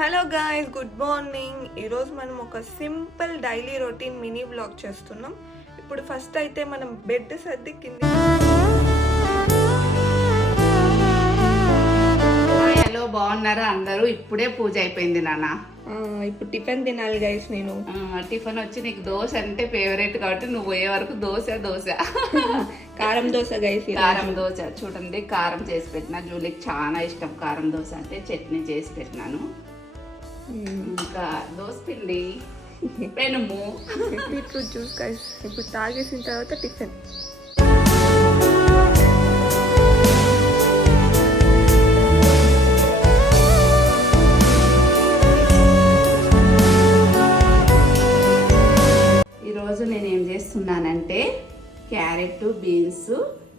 Hello guys, good morning. ఈరోజు మనం ఒక simple daily routine mini vlog చేస్తున్నాం. ఇప్పుడు ఫస్ట్ అయితే మనం బెడ్ సర్ది కింద. హలో, బాగున్నారా అందరూ? ఇప్పుడే పూజ అయిపోయింది నాన్న. ఇప్పుడు టిఫిన్ తినాలి గైస్. నేను టిఫిన్ వచ్చి నీకు దోశ అంటే ఫేవరెట్ కాబట్టి నువ్వు పోయే వరకు దోశ కారం దోశ గైస్. కారం దోశ చూడండి, కారం చేసి పెట్టిన. జూలికి చాలా ఇష్టం కారం దోశ అంటే. చట్నీ చేసి పెట్టినాను, ఇంకా దోశ పిండి, పెనుము, బీట్రూట్ జ్యూస్ గైస్. ఇప్పుడు తాగేసిన తర్వాత టిఫిన్. ఈరోజు నేను ఏం చేస్తున్నానంటే క్యారెట్ బీన్స్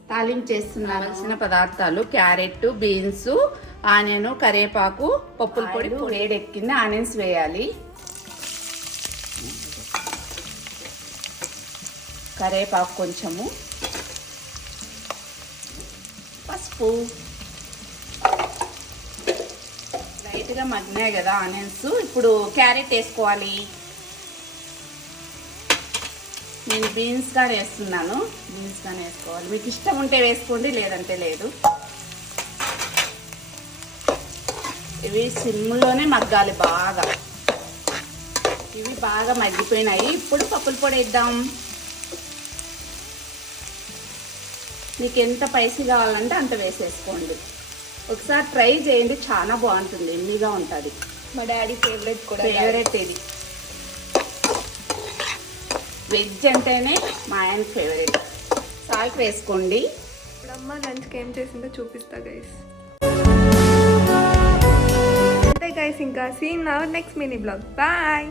తాలింపు చేస్తున్నాను. కావాల్సిన పదార్థాలు క్యారెట్, బీన్స్, ఆనియన్, కరివేపాకు, పప్పుల పొడి. వేడెక్కింది, ఆనియన్స్ వేయాలి, కరివేపాకు కొంచెము, పసుపు. లైట్గా మగ్గినాయి కదా ఆనియన్స్. ఇప్పుడు క్యారెట్ వేసుకోవాలి. నేను బీన్స్ కానీ వేస్తున్నాను. బీన్స్ కానీ వేసుకోవాలి, మీకు ఇష్టం ఉంటే వేసుకోండి, లేదంటే లేదు. ఇవి సిమ్లోనే మగ్గాలి బాగా. ఇవి బాగా మగ్గిపోయినాయి. ఇప్పుడు పప్పుల పొడి వేద్దాం. మీకు ఎంత స్పైసీ కావాలంటే అంత వేసేసుకోండి. ఒకసారి ట్రై చేయండి, చాలా బాగుంటుంది, ఎమ్మీగా ఉంటుంది. మా డాడీ ఫేవరెట్ కూడా. ఫేవరెట్ ఇది. వెజ్ అంటేనే మా ఆయన ఫేవరెట్. సాల్ట్ వేసుకోండి. ఇప్పుడు అమ్మ లంచ్కి ఏం చేసిందో చూపిస్తా గైస్. అంతే గైస్, ఇంకా see in our next mini blog. Bye.